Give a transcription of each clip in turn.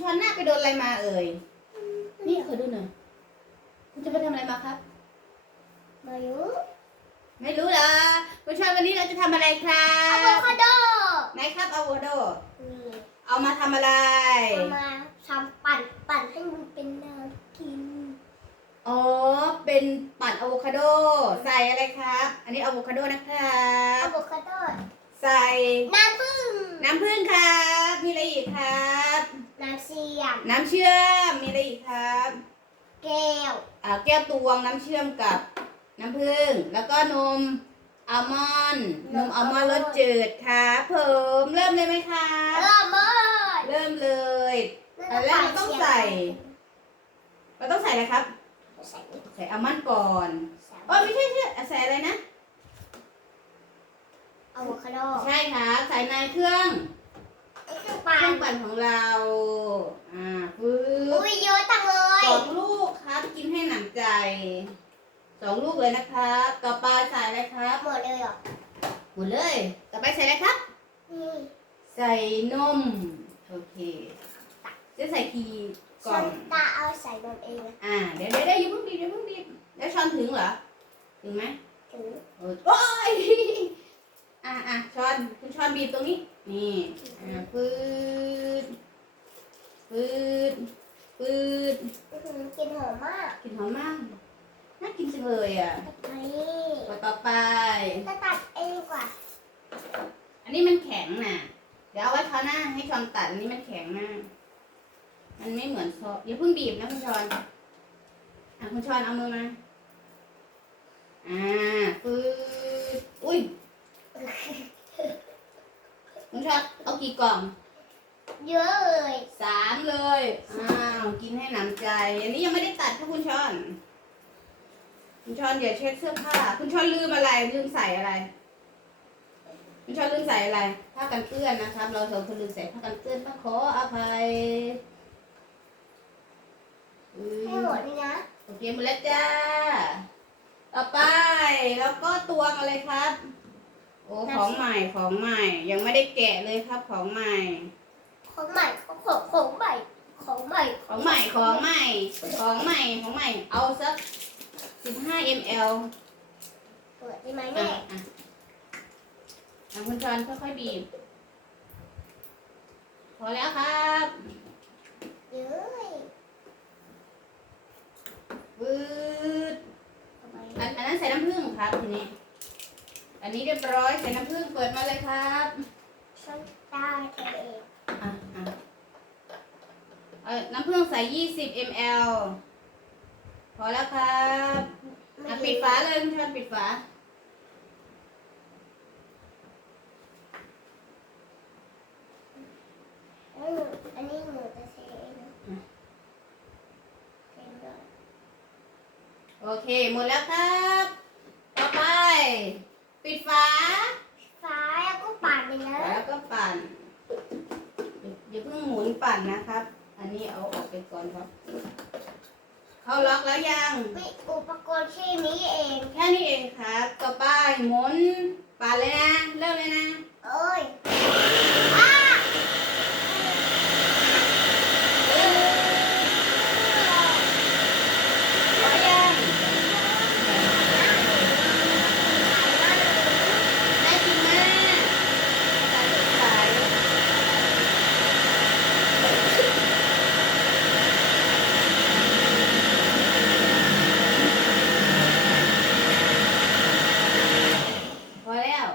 ชอนหน้าไปโดนอะไรมาเอ่ย นี่ขอดูหน่อย คุณจะไปทำอะไรมาครับมายุไม่รู้เหรอ คุณชอนวันนี้เราจะทำอะไรครัอะโวบคาโด ไหนครับอะโวคาโด นี่เอามาทำอะไร เอามาทำปั่นปั่นให้มันเป็นน้ำกิน อ๋อ เป็นปั่นอะโวคาโด ใส่อะไรครับ อันนี้อะโวคาโดนะครับอะโวคาโด ใส่ น้ำผึ้งน้ำผึ้งครับ มีอะไรอีกครับ น้ำเสียมน้ำเชื่อมมีอะไรอีกครับแก้ว อ่าแก้วตวงน้ำเชื่อมกับน้ำผึ้งแล้วก็นมอัลมอนด์นมอัลมอนด์รสจืดครับเพิ่มเริ่มเลยไหมคะเริ่มเลยเริ่มเลย อันแรกเราต้องใส่ เราต้องใส่อะไรครับ ใส่นี่ใส่อัลมอนด์ก่อนใส่อ๋อไม่ใช่ใช่ใส่อะไรนะ อะโวคาโดใช่ครับใส่ในเครื่องไอ้ เครื่องเคปั่รื่นองปั่นของเรา อ่าปึ๊บอุ้ยเยอะจังเลยสองลูกครับกินให้หนำใจสองลูกเลยนะครับ ต่อไปใส่อะไรครับหมดเลยเหรอหมดเลย ต่อไปใส่อะไรครับนี่ใส่นม โอเค จะใส่กี่กล่อฉังนตาเอาใส่นมเองนะอ่า เดี๋ยวเดี๋ยวเดี๋ยวอย่าเพิ่งบีบอย่าเพิ่งบีบแล้วช้อนถึงเหรอ ถึงไหมถึงโอ้ยโอ้ยอ่าอ่าช้อน คุณช้อนบีบตรงนี้ นี่อ่าปืดปืดปืดอื้อหือกินหอมมากกลิ่นหอมมากน่ากินจังเลยอะนี่ตัวต่อไป จะตัดเองดีกว่าอันนี้มันแข็งน่ะ เดี๋ยวเอาไว้คราวหน้าให้ช้อนตัดอันนี้มันแข็งมาก มันไม่เหมือนซอสอย่าเพิ่งบีบนะคุณช้อนอะคุณช้อนเอามือมา อ่าปืดอุ้ย คุณช้อนเอากี่กล่องเยอะเลยสามเลย อ้าว กินให้หนำใจ อันนี้ยังไม่ได้ตัดค่ะคุณช้อน คุณช้อนอย่าเช็ดเสื้อผ้า คุณช้อนลืมอะไร ลืมใส่อะไร คุณช้อนลืมใส่อะไร ผ้ากันเปื้อนนะครับ เราสองคนลืมใส่ผ้ากันเปื้อนต้องขออภัยอืให้หมดเลยนะ โอเคหมดแล้วจ้า ต่อไป แล้วก็ตวงอะไรครับ โอ้ของใหม่ของใหม่ ยังไม่ได้แกะเลยครับของใหม่ ของใหม่ของของของใหม่ของใหม่ของใหม่ของใหม่ของใหม่ของใหม่ เอาสัก15 ml เปิดได้ไหมอะแม่อะอะคุณจอนค่อยๆบีบ พอแล้วครับเยอะวืดทำไม อันอันนั้นใส่น้ำผึ้งครับทีนี้ อันนี้เรียบร้อยใส่น้ำผึ้งเปิดมาเลยครับฉันตาเธอเองอะอะเออน้ำผึ้งใส่ 20 ml พอแล้วครับอะปิดฝาเลยคุณชอนปิดฝาเอออันนี้หนูจะเทเองนะเทด้วยโอเค หมดแล้วครับ ต่อไป ปิดฝาฟ้าแล้วก็ปั่นเลยนะแล้วก็ปั่นอย่าเพิ่งหมุนปั่นนะครับ อันนี้เอาออกไปก่อนครับ เข้าล็อกแล้วยัง มีอุปกรณ์แค่นี้เอง แค่นี้เองครับต่อไปหมุนปั่นเลยนะ เริ่มเลยนะ เอ้ยอ้า พอยังได้กินมากใส่ใส่พอแล้ว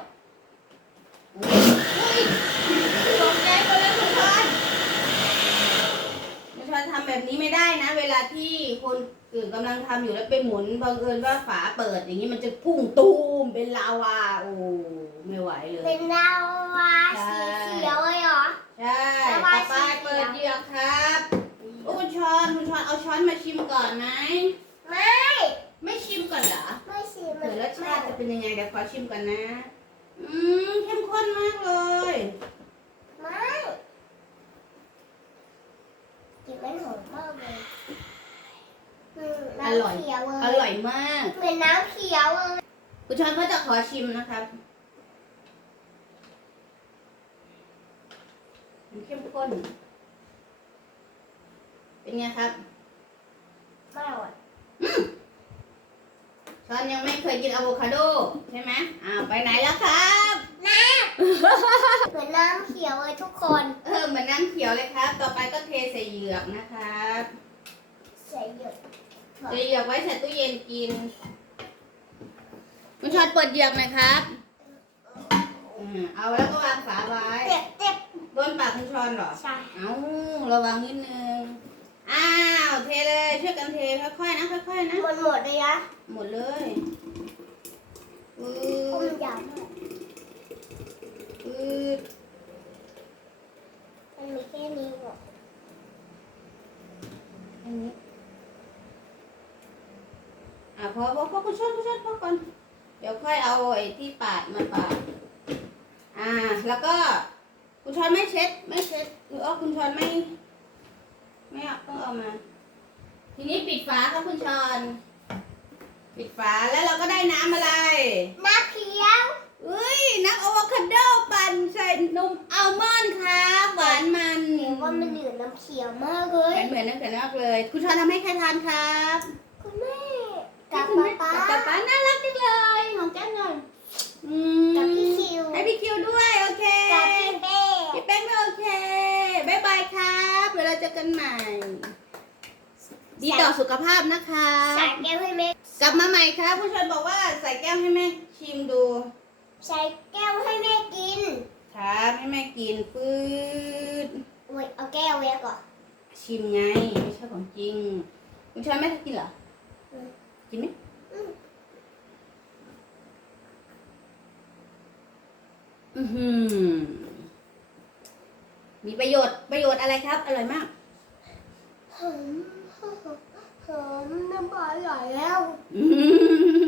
อุ้ยตกใจหมดเลยคุณชอนคุณชอนทำแบบนี้ไม่ได้นะ เวลา ที่คนอื่นกำลังทำอยู่แล้วไปหมุนบังเอิญว่าฝาเปิดอย่างนี้มันจะพุ่งตูมเป็นลาวาโอ้ไม่ไหวเลย เป็นลาวาสีเขียวเลยเหรอใช่ระต่บาอยไปสีเขียวเปิดเหยือกครับโอ้คุณช้อนคุณช้อนเอาช้อนมาชิมก่อนไหมไม่ไม่ชิมก่อนเหรอไม่สิเผื่มันอรสชาติจะเป็นยังไงเดี๋ยวขอชิมก่อนนะ อืมเข้มข้นมากเลย ไม่กลิ่นมันหอมมากเลย อืมน้ำเขียวเลอยร่อยมากเหมือนน้ำเขียวเลยคุณช้อนก็จะขอชิมนะครับมันเข้มข้น เป็นไงครับไม่อร่อยช้อนยังไม่เคยกินอะโวคาโดใช่ไหมอ้าวไปไหนแล้วครับ น้ำเหมือนน้ำเขียวเลยทุกคนเออเหมือนน้ำเขียวเลยครับ ต่อไปก็เทใส่เหยือกนะครับ ใส่เยอะ เทเหยือกไว้ใส่ตู้เย็นกินคุณชอนเปิดเหยือกหน่อยครับอืมเอาแล้วก็วางฝาไว้เจ็บเจ็บโดนปากคุณชอนเหรอ ใช่เอาระวังนิดนึง อ้าว เทเลยช่วยกันเทค่อยๆนะค่อยๆนะ หมดหมดเลยนะหมดเลยอืก้ดมยาวมากอืดมันมีแค่นี้หรอกอันนี้อะ พอพอพอคุณชอนคุณชอนพอก่อนเดี๋ยวค่อยเอาไอ้ที่ปาดมาปาดอ่า แล้วก็คุณชอนไม่เช็ด ไม่เช็ดหรือว่าคุณชอนไม่ ไม่เอาต้องเอามา ทีนี้ปิดฝาครับคุณชอนปิดฝาแล้วเราก็ได้น้ำอะไร น้ำเขียวอุ้ยน้ำอะโวคาโดปั่นใส่นมอัลมอนด์ครับหวานมันเห็นว่ามันเหลืองน้ำเขียวมากเลย เหมือนน้ำแข็งมากเลย คุณชอนทำให้ใครทานครับ คุณแม่ กับคุณป๊าแม่ป๊ากับป๊าน่ารักจังเลยของแก้มหน่อยอืมกับพี่คิวให้พี่คิวด้วยโอเคกับพี่เป้พี่แป้งก็โอเคบายบายครับเดี๋ยวเราเจอกันใหม่ ดีต่อสุขภาพนะคะใส่แก้วให้แม่กลับมาใหม่ครับผู้ชมบอกว่าใส่แก้วให้แม่ชิมดู ใส่แก้วให้แม่กินครับให้แม่กินปื๊ดโอ้ยเอาแก้วเวียก่อนชิมไงไม่ใช่ของจริงคุณชายไม่กินเหรออืม กินไหมอืมอือหือ มีประโยชน์ประโยชน์อะไรครับ อร่อยมากหอมหอมหอมน้ำปลาไหลแล้ว อืม